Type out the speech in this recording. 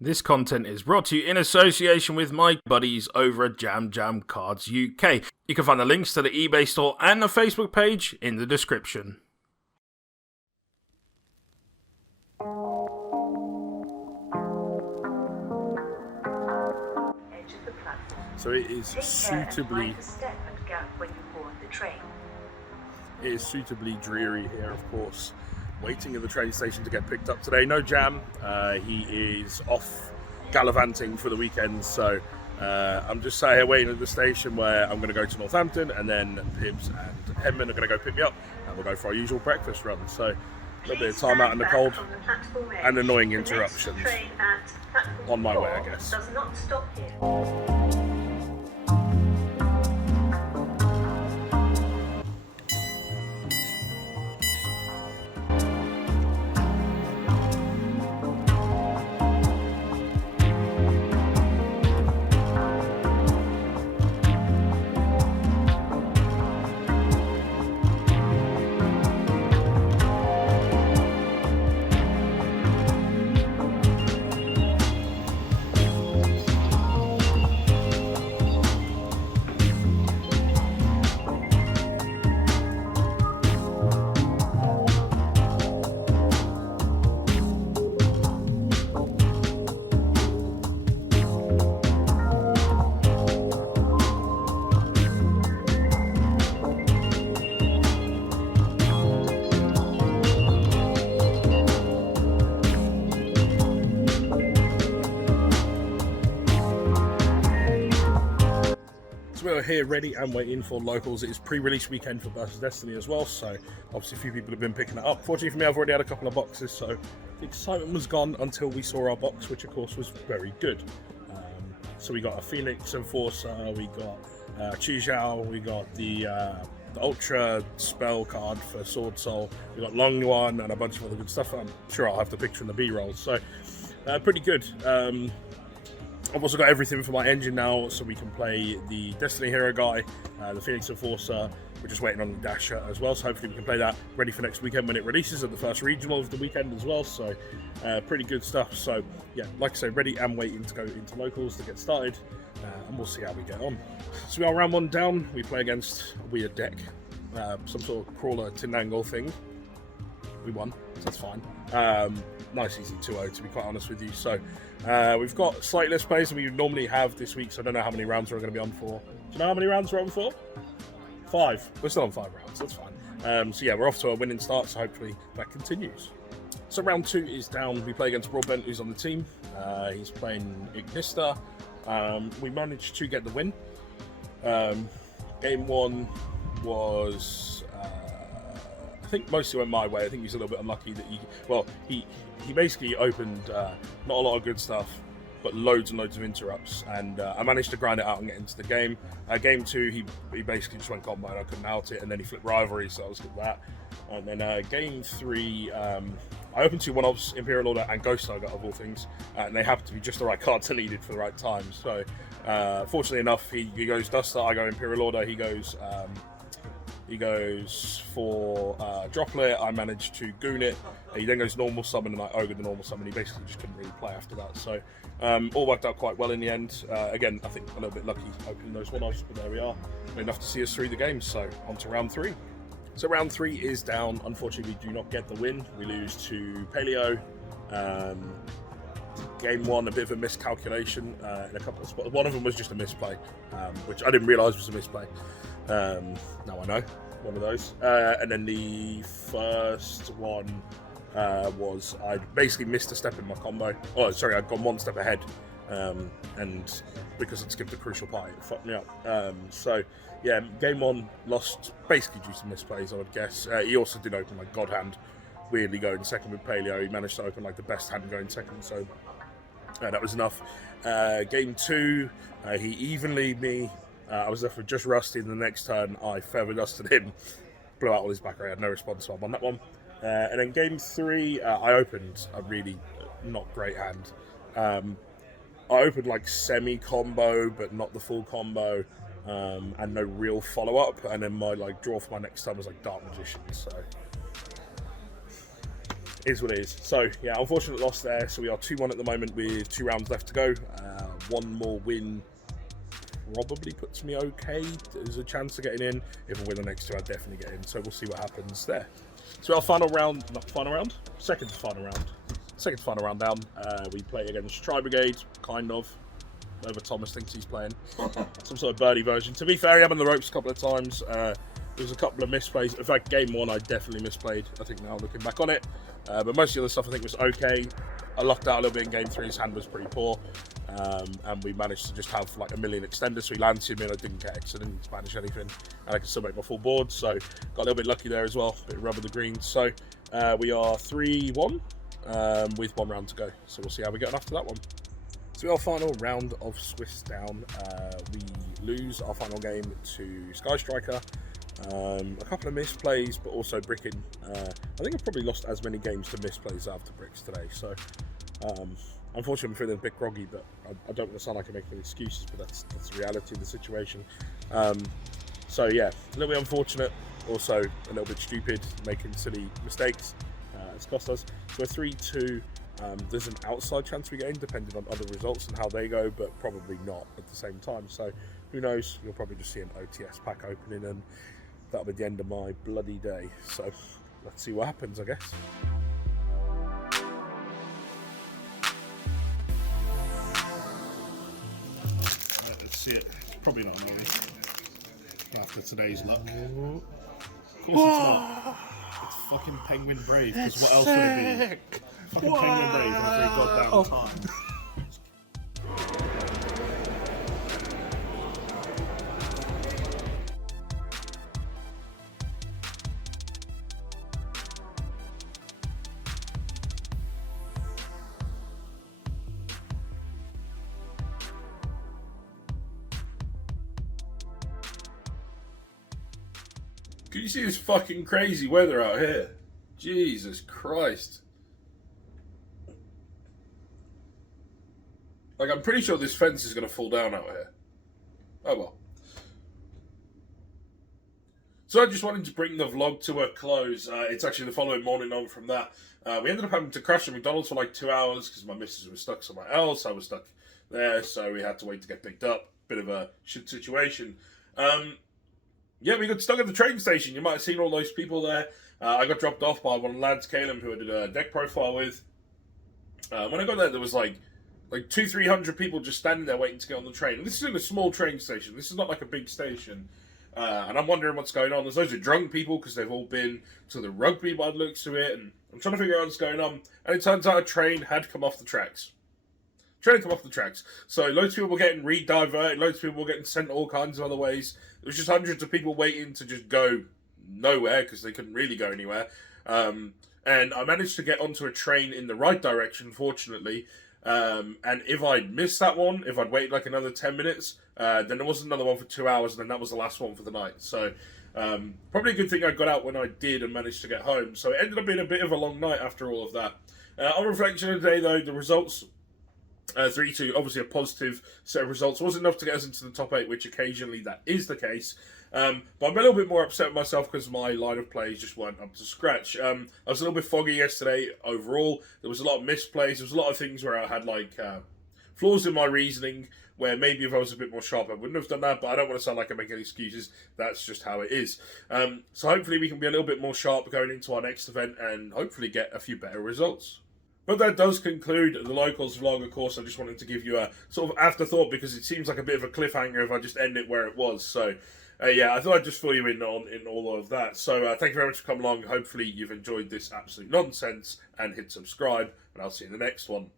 This content is brought to you in association with my buddies over at Jam Jam Cards UK. You can find the links to the eBay store and the Facebook page in the description. So it is suitably dreary here, of course. Waiting at the train station to get picked up today. No Jam, he is off gallivanting for the weekend, so I'm just sat here waiting at the station where I'm going to go to Northampton, and then Pibbs and Henman are going to go pick me up, and we'll go for our usual breakfast run. So a little bit of time out in the cold and annoying interruptions on my way, I guess. Does not stop here. We're here ready and waiting for Locals. It is pre-release weekend for Burst Destiny as well, so obviously a few people have been picking it up. Fortunately for me, I've already had a couple of boxes, so the excitement was gone until we saw our box, which of course was very good. So we got a Phoenix Enforcer, we got Yugioh, we got the Ultra Spell card for Sword Soul, we got Long One and a bunch of other good stuff. I'm sure I'll have the picture in the B-rolls, so pretty good. I've also got everything for my engine now, so we can play the Destiny Hero guy, the Phoenix Enforcer. We're just waiting on the Dasher as well, so hopefully we can play that ready for next weekend when it releases at the first regional of the weekend as well. So pretty good stuff. So yeah, like I say, ready and waiting to go into Locals to get started, and we'll see how we get on. So we are round one down. We play against a weird deck, some sort of crawler tin angle thing. We won, so that's fine. Nice easy 2-0 to be quite honest with you. So we've got slightly less players than we normally have this week, so I don't know how many rounds we're going to be on for. Do you know how many rounds we're on for? 5. We're still on 5 rounds, that's fine. So yeah, we're off to a winning start, so hopefully that continues. So round 2 is down. We play against Broadbent, who's on the team. He's playing Ignista. We managed to get the win. Game 1 was... I think mostly went my way. I think he's a little bit unlucky that he basically opened not a lot of good stuff, but loads and loads of interrupts, and I managed to grind it out and get into the game. Game 2, he basically just went combo and I couldn't out it, and then he flipped Rivalry, so I was good with that. And then game 3, I opened 2 one-offs, Imperial Order and Ghost Saga of all things, and they happened to be just the right cards I needed for the right time. So fortunately enough, he goes Duster, I go Imperial Order, he goes for Droplet. I managed to goon it. He then goes normal summon, and I ogre the normal summon. He basically just couldn't really play after that. So all worked out quite well in the end. Again, I think a little bit lucky opening those one-offs, but there we are. Enough to see us through the game. So on to round 3. So round 3 is down. Unfortunately, we do not get the win. We lose to Paleo. Game 1, a bit of a miscalculation in a couple of spots. One of them was just a misplay, which I didn't realise was a misplay. Now I know, one of those. And then the first one was I basically missed a step in my combo. Oh, sorry, I'd gone one step ahead, and because I'd skipped a crucial part, it fucked me up. So yeah, game 1 lost basically due to misplays, I would guess. He also did open like God Hand, weirdly going second with Paleo. He managed to open like the best hand going second, so that was enough. Game 2, he evenly me. I was left with just Rusty, and the next turn I feather dusted him, blew out all his back. I had no response, so I won that one. And then game 3, I opened a really not great hand. I opened like semi-combo, but not the full combo, and no real follow-up. And then my like draw for my next time was like Dark Magician, so is what it is. So yeah, unfortunate loss there. So we are 2-1 at the moment with 2 rounds left to go. One more win probably puts me okay. There's a chance of getting in. If I win the next 2, I'd definitely get in. So we'll see what happens there. So our final round, not final round, second to final round down. We play against Tri Brigade, kind of. Over Thomas thinks he's playing some sort of birdie version. To be fair, he had on the ropes a couple of times. There was a couple of misplays. In fact, game 1 I definitely misplayed, I think, now looking back on it. But most of the other stuff I think was okay. I lucked out a little bit in game 3. His hand was pretty poor. And we managed to just have like a million extenders. So he landed him in. I didn't get X, I didn't Spanish anything. And I could still make my full board. So got a little bit lucky there as well. A bit of rub of the green. So we are 3-1 with 1 round to go. So we'll see how we get on after that one. So our final round of Swiss Down. We lose our final game to Sky Striker. A couple of misplays, but also bricking. I think I've probably lost as many games to misplays as I have to bricks today. So unfortunately I'm feeling a bit groggy, but I don't want to sound like I'm making excuses, but that's the reality of the situation. So yeah, a little bit unfortunate, also a little bit stupid, making silly mistakes. It's cost us. So we're 3-2. There's an outside chance we get in, depending on other results and how they go, but probably not at the same time. So who knows? You'll probably just see an OTS pack opening, and that'll be the end of my bloody day. So let's see what happens, I guess. Let's see it. It's probably not an Omi after today's luck. Of course it's not. It's fucking Penguin Brave, because what else would it be? Fucking Penguin Brave every goddamn time. Can you see this fucking crazy weather out here? Jesus Christ. Like, I'm pretty sure this fence is going to fall down out here. Oh well. So I just wanted to bring the vlog to a close. It's actually the following morning on from that. We ended up having to crash at McDonald's for like 2 hours because my missus was stuck somewhere else. I was stuck there, so we had to wait to get picked up. Bit of a shit situation. Yeah, we got stuck at the train station. You might have seen all those people there. I got dropped off by one of the lads, Caleb, who I did a deck profile with. When I got there, there was like 200-300 people just standing there waiting to get on the train. And this is in a small train station. This is not like a big station. And I'm wondering what's going on. There's loads of drunk people because they've all been to the rugby by the looks of it. And I'm trying to figure out what's going on. And it turns out a train had come off the tracks. So loads of people were getting re-diverted. Loads of people were getting sent all kinds of other ways. There was just hundreds of people waiting to just go nowhere because they couldn't really go anywhere. And I managed to get onto a train in the right direction, fortunately. And if I'd missed that one, if I'd waited like another 10 minutes, then there was another one for 2 hours, and then that was the last one for the night. So probably a good thing I got out when I did and managed to get home. So it ended up being a bit of a long night after all of that. On reflection of the day, though, the results... 3-2, obviously a positive set of results. Wasn't enough to get us into the top 8, which occasionally that is the case. But I'm a little bit more upset with myself because my line of plays just weren't up to scratch. I was a little bit foggy yesterday overall. There was a lot of misplays. There was a lot of things where I had like flaws in my reasoning, where maybe if I was a bit more sharp I wouldn't have done that, but I don't want to sound like I'm making excuses. That's just how it is. So hopefully we can be a little bit more sharp going into our next event and hopefully get a few better results. But that does conclude the Locals vlog. Of course, I just wanted to give you a sort of afterthought because it seems like a bit of a cliffhanger if I just end it where it was. So, yeah, I thought I'd just fill you in on all of that. So, thank you very much for coming along. Hopefully, you've enjoyed this absolute nonsense and hit subscribe, and I'll see you in the next one.